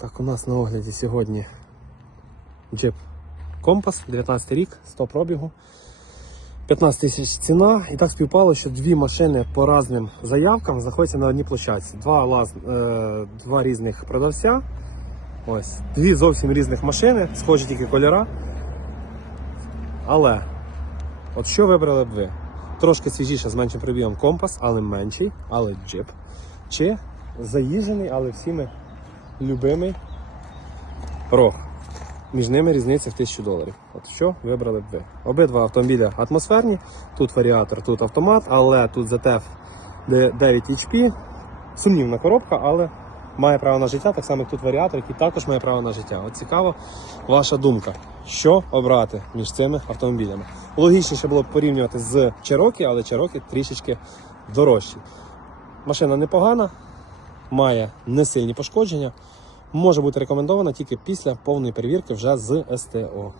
Так, у нас на огляді сьогодні джип Компас, 19 рік, 100 пробігу. 15 тисяч ціна. І так співпало, що дві машини по різним заявкам знаходяться на одній площадці. Два, лаз, е, два різних продавця. Ось. Дві зовсім різних машини, схожі тільки кольора. Але, от що вибрали б ви? Трошки свіжіше з меншим пробігом компас, але менший, але джип. Чи заїжджений, але всіми любимий рог. Між ними різниця в 1000 доларів. От що вибрали б ви? Обидва автомобіля атмосферні, тут варіатор, тут автомат, але тут ZF 9 HP. Сумнівна коробка, але має право на життя, так само як тут варіатор, який також має право на життя. От цікаво ваша думка, що обрати між цими автомобілями. Логічніше було б порівнювати з Cherokee, але Cherokee трішечки дорожчий. Машина непогана, має несильні пошкодження, може бути рекомендована тільки після повної перевірки вже з СТО.